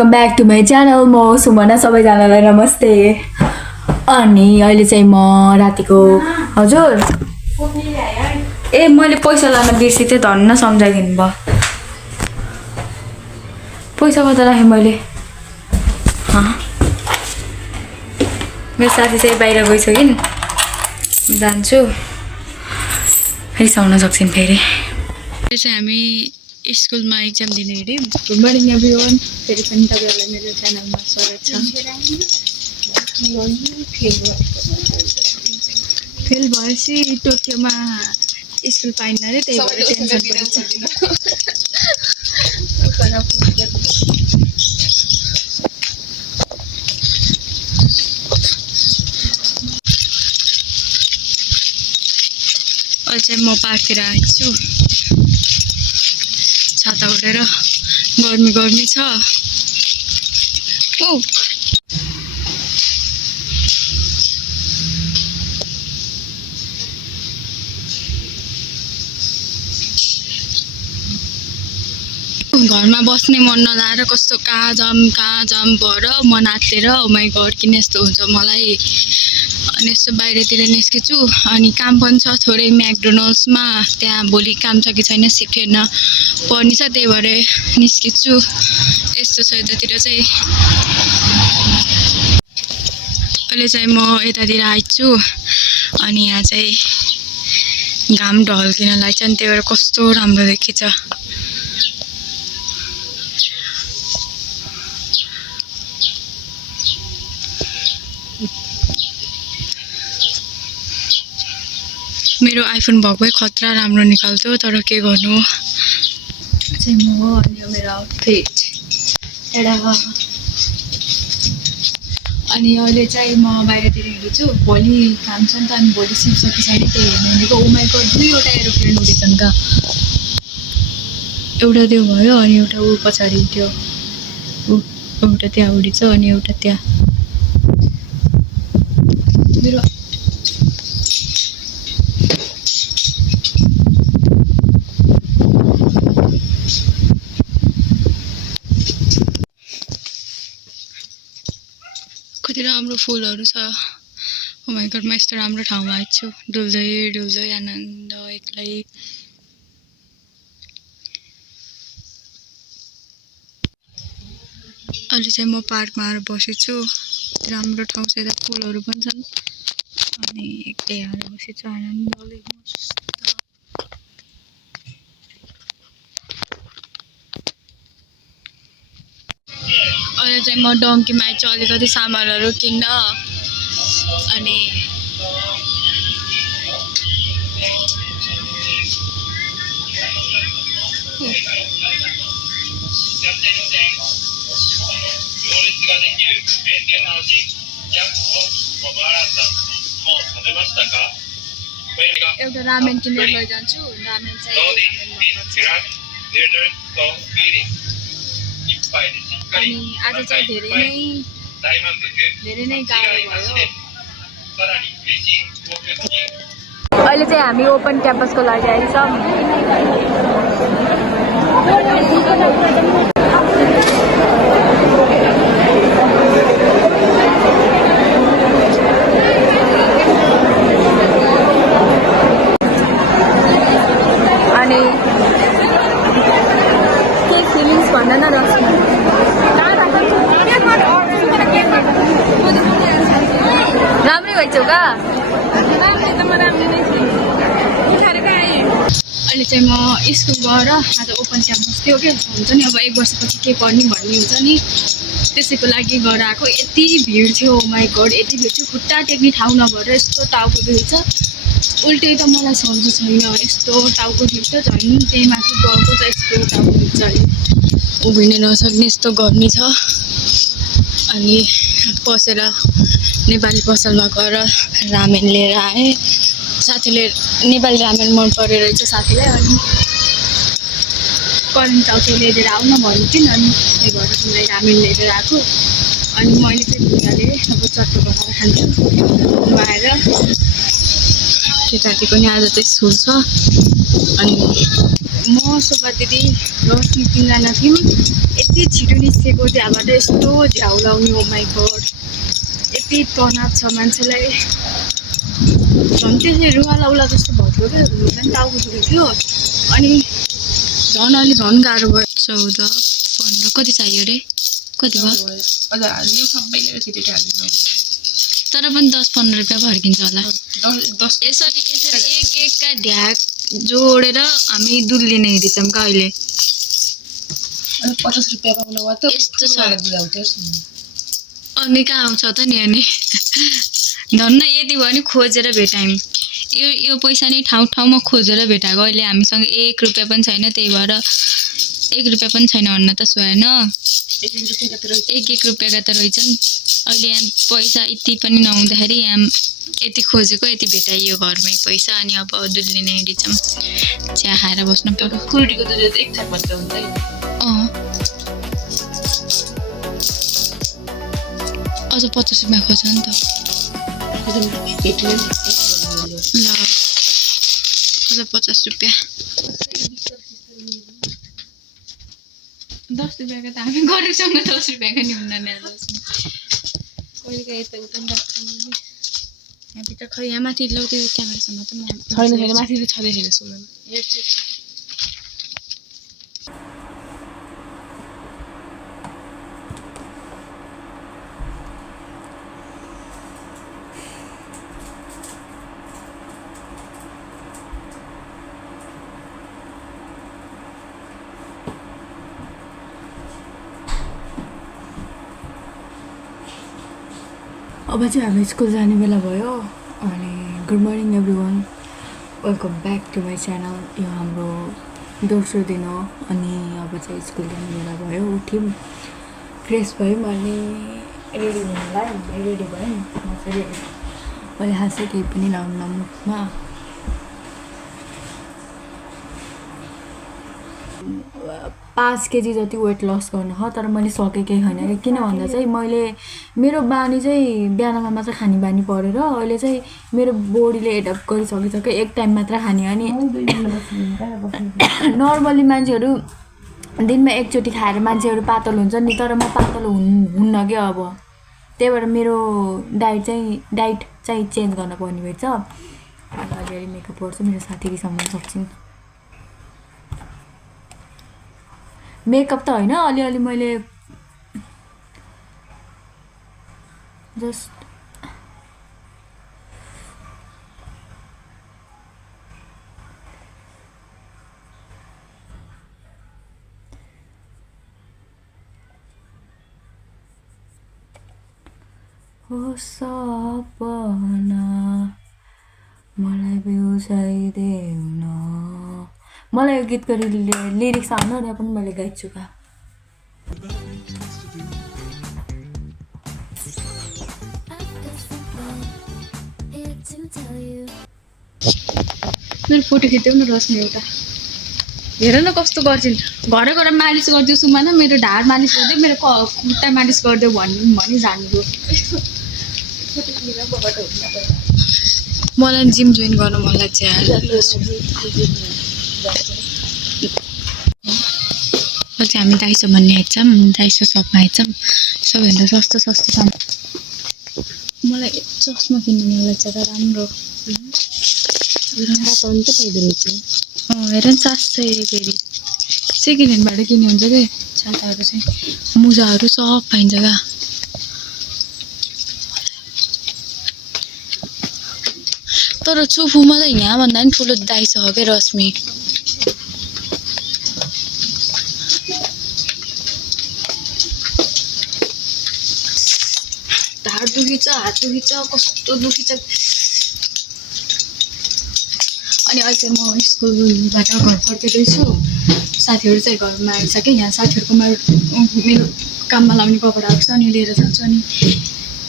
Welcome back to my channel. म सुमना, सबैजनालाई नमस्ते। अनि अहिले चाहिँ म रातिको हजुर ए मैले पैसा लान बिर्सेँ, धन्न सम्झाइदिनु भयो। पैसा कता राखेँ मैले? मेरो साथी चाहिँ बाहिर गइसकिन्, जान्छु, रिसाउन सक्छन् फेरि। यो चाहिँ हामी स्कुलमा एक्जाम दिने हेऱ्यौँ। गुड मर्निङ एभ्रिवान, फेरि पनि तपाईँहरूलाई मेरो च्यानलमा स्वागत छ। फेल भएपछि टोकियोमा स्कुल पाइन्न अरे, त्यही भएर टेन्सन पनि छ। अहिले चाहिँ म पार्कतिर आएको छु, छाता ओढेर। गर्मी गर्मी छ। ओ घरमा बस्ने मन नलाएर कस्तो कहाँ जाम भएर मन आत्तेर माइ घर किन यस्तो हुन्छ मलाई। अनि यस्तो बाहिरतिर निस्केछु, अनि काम पनि छ थोरै म्याकडोनल्ड्समा। त्यहाँ भोलि काम छ कि छैन सिफ्ट हेर्न पर्ने छ, त्यही भएर निस्केछु। यस्तो छ यतातिर चाहिँ। अहिले चाहिँ म यतातिर आएको छु, अनि यहाँ चाहिँ घाम ढल्किन लाग्छ, अनि त्यही भएर कस्तो राम्रो देखिन्छ। मेरो आइफोन भएको भए खतरा राम्रो निकाल्थ्यो, तर के गर्नु। चाहिँ म अनि मेरो आउटफिट एउटा। अनि अहिले चाहिँ म बाहिरतिर हिँड्छु, भोलि काम छ नि त। अनि भोलि सिफ्ट छ कि छैन त्यही हेर्नु हिँडेको। उमाइको 2वटा एरोप्लेन उडेछन् त, एउटा त्यो भयो, अनि एउटा ऊ पछाडि त्यो एउटा त्यहाँ उडेछ, अनि एउटा त्यहाँ। मेरो कति राम्रो फुलहरू छ। ओ माइ गॉड, म यस्तो राम्रो ठाउँमा आएको छु। डुल्दै डुल्दै आनन्द एक्लै। अहिले चाहिँ म पार्कमा आएर बसेछु। राम्रो ठाउँ छ, यता फुलहरू पनि छन्। अनि एक्लै आएर बसेछु आनन्दले मस्त। अहिले चाहिँ म डङ्कीमा आइछु अलिकति सामानहरू किन्न। अनि एउटा रामेन किनेर लैजान्छु। रामेन चाहिँ अनि आज चाहिँ धेरै नै गाह्रो भयो। अहिले चाहिँ हामी ओपन क्याम्पसको लागि आइछौँ। अनि के फिलिङ्स भन्न न रस्नु। राम्रै भइछौ का? अहिले चाहिँ म स्कुल गएर, आज ओपन क्याम्पस थियो के हुन्छ नि, अब 1 वर्षपछि के पढ्ने भन्ने हुन्छ नि, त्यसैको लागि गएर आएको। यति भिड थियो, ओ माइ गॉड यति भिड थियो, खुट्टा टेक्ने ठाउँ नभएर यस्तो टाउको दुख्छ। उल्टै त मलाई सम्झ छैन, यस्तो टाउको दुख्छ झन्। त्यही माथि गएको त यस्तो टाउको दुख्छ, अहिले उभिन नसक्ने यस्तो गर्मी छ। अनि पसेर नेपाली पसलमा गएर रामेन लिएर आएँ। साथीले नेपाली रामेन मन परेर रहेछ साथीलाई, अनि करेन्ट चाउचाउ लिएर आउन भन्नु थिइन्, अनि त्यही भएर मलाई रामेन लिएर आएको। अनि मैले चाहिँ ढुङ्गाले अब चट्टो बनाएर खान्छु। आएर केटाकेटी पनि आज चाहिँ स्कुल छ, अनि म म शोभा दिदी रोशनी तिनजना थियौँ यति छिटो निस्केको त्यहाँबाट यस्तो झ्याउ लाउने ओ माई गड यति तनाव छ मान्छेलाई झन् त्यसरी रुवाला उला जस्तो भएको क्या हुनु पनि टाउको दुखेको थियो अनि झन् अलि झन् गाह्रो भयो 14 15 कति चाहियो रे कति भयो यो सबैले छिटो हाल्नु तर पनि 10-15 रुपियाँ फर्किन्छ होला यसरी एक ढ्याक जोडेर हामी दुध लिने हिँड्छौँ का अहिले 50 रुपियाँ पाउनु भयो त यस्तो छ अनि कहाँ आउँछ त नि अनि धन्न यति भयो नि खोजेर भेटायौँ यो पैसा नि ठाउँ ठाउँमा खोजेर भेटाएको अहिले हामीसँग 1 रुपियाँ पनि छैन त्यही भएर 1 रुपियाँ पनि छैन भन्न त सुहाएन 1 रुपियाँका त रहेछन् अहिले यहाँ पैसा यति पनि नहुँदाखेरि यहाँ यति खोजेको यति भेटाइयो घरमै पैसा अनि अब दुध लिने हिँड्छौँ चिया खाएर बस्नु पर्यो खुर्डीको दुध एक छाक मात्र हुन्छ अझ 50 रुपियाँ खोज्छ नि त ल अझ 50 रुपियाँ 10 रुपियाँको त हामी गरेसँग 10 रुपियाँको नि हुन्न नि कहिलेका यता उता राख्नु यहाँभित्र खै यहाँ माथि लौ त्यो क्यामेरासँग त छैन माथि त छँदै छैन सुन्नु अब चाहिँ हामी स्कुल जाने बेला भयो अनि good morning everyone welcome back to my channel यो हाम्रो दोस्रो दिन हो अनि अब चाहिँ स्कुल जाने बेला भयो उठ्यौँ फ्रेस भयौँ अनि रेडी हुनुलाई रेडी भयौँ म चाहिँ रेडी मैले खासै केही पनि लाउनु मुखमा 5 केजी जति वेट लस गर्नु हो तर मैले सकेकै छैन किन भन्दा चाहिँ मैले मेरो बानी चाहिँ बिहानमा मात्र खाने बानी परेर अहिले चाहिँ मेरो बडीले एडप्ट गरिसकेछ के एक टाइम मात्र खाने अनि नर्मली मान्छेहरू दिनमा एकचोटि खाएर मान्छेहरू पातल हुन्छ नि तर म पातल हुन्न के अब त्यही भएर मेरो डाइट चाहिँ चेन्ज गर्न पर्ने भएछ अलि मेकअप गर्छु मेरो साथीले सम्झाउन सक्छिन् मेकअप त होइन अलि मैले जस्ट हो सपना मलाई बिउसाइदेऊ न मलाई यो गीतको लिरिक्स आउन र पनि मैले गाइछु का मेरो फोटो खिच्देऊ न रस्ने एउटा हेर न कस्तो गर्छिन् घरै गएर मालिस गरिदियो सुमा न मेरो ढाड मालिस गरिदियो मेरो खुट्टा मालिस गरिदियो भनी जान्नु मलाई जिम जोइन गर्नु मन लाग्छ पछि हामी दाइसो भन्ने हेर्छौँ दाइसो सपमा हेर्छौँ सबैभन्दा सस्तो सामान मलाई चस्मा किन्नु मन लाग्छ त राम्रो हेर न 700 फेरि सेकेन्ड ह्यान्डबाट किन्ने हुन्छ कि छाताहरू चाहिँ मुजाहरू सब पाइन्छ क्या तर चुफुमा त यहाँभन्दा पनि ठुलो दाइस हो क्या रश्मि ढाड दुखिन्छ हात दुखिन्छ कस्तो दुखिन्छ अनि अहिले चाहिँ म स्कुलबाट घर फर्किँदैछु साथीहरू चाहिँ घरमा आइन्छ कि यहाँ साथीहरूकोमा मेरो काममा लाउने कपडाहरू छ अनि लिएर जान्छु अनि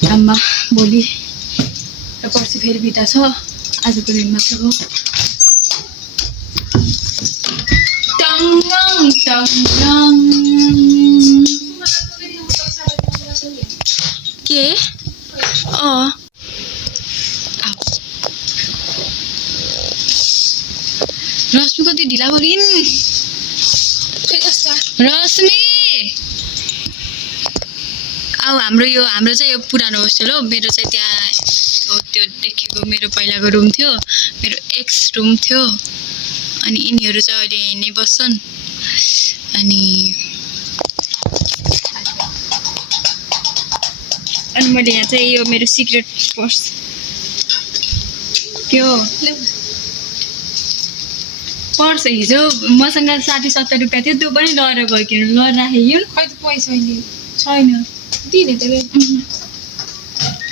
काममा भोलि र पर्सि फेरि बिदा छ आजको दिन मात्र हो के रश्मि कति ढिला गरिन् रश्मि अब हाम्रो चाहिँ यो पुरानो होस्टेल हो मेरो चाहिँ त्यहाँ हो त्यो देखेको मेरो पहिलाको रुम थियो मेरो एक्स रुम थियो अनि यिनीहरू चाहिँ अहिले यहीँ नै बस्छन् अनि मैले यहाँ चाहिँ यो मेरो सिक्रेट पर्स त्यो पर्स हिजो मसँग 60-70 रुपियाँ थियो त्यो पनि लगेर गइकिन लगेर राखेँ यो खै त पैसा अहिले छैन दिने त्यसले के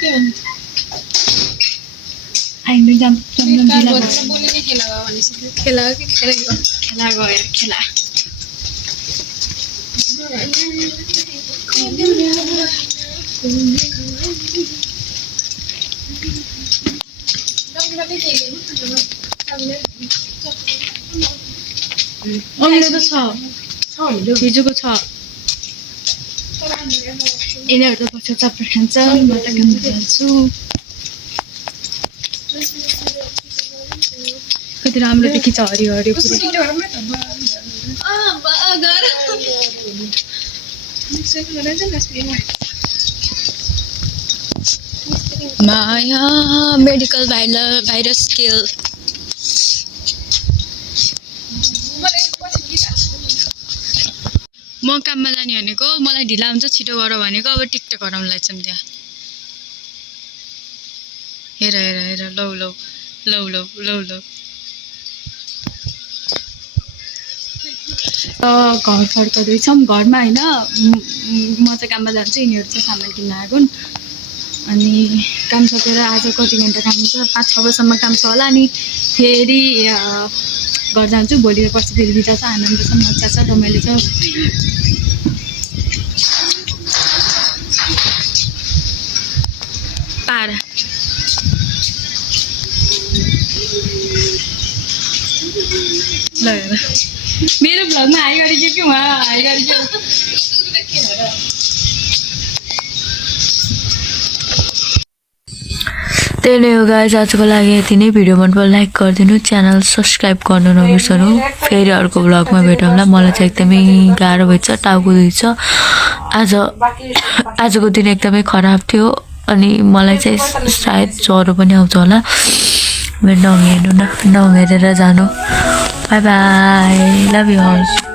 भन्नु आइनु जाम बोलेकै खेला भयो भनेपछि खेला हो कि खेलै हो खेला गयो खेला अमिलो त छ हिजोको छ यिनीहरू त पछि चप्पर खान्छ म त काम जान्छु कति राम्रो देखिन्छ हरियो हरियो माया मेडिकल भाइरस किल म काममा जाने भनेको मलाई ढिला हुन्छ छिटो गर भनेको अब टिकटक हराउनलाई छन् त्यहाँ हेर हेर हेर लौ लौ लौ लौ लौ लौ घर फर्काउँदैछौँ घरमा होइन म चाहिँ काममा जान्छु यिनीहरू चाहिँ सामान किन्न आएको अनि काम सकेर आज कति घन्टा काम हुन्छ 5-6 बजीसम्म काम छ होला अनि फेरि घर जान्छु भोलि पर्सि फेरि बिदा छ आनन्द छ मजा छ रमाइलो छ पारा ल मेरो भ्लगमा हाई गरेको कि उहाँ हाई गरेको त्यही नै हो गाइस आजको लागि यति नै भिडियो मन पर्यो लाइक गरिदिनु च्यानल सब्स्क्राइब गर्नु नबिर्सनु फेरि अर्को भ्लगमा भेटौँला मलाई चाहिँ एकदमै गाह्रो भइछ टाउको दुख्छ आजको दिन एकदमै खराब थियो अनि मलाई चाहिँ सायद ज्वरो पनि आउँछ होला नङ हेर्नु न नङ हेरेर जानु bye bye love you all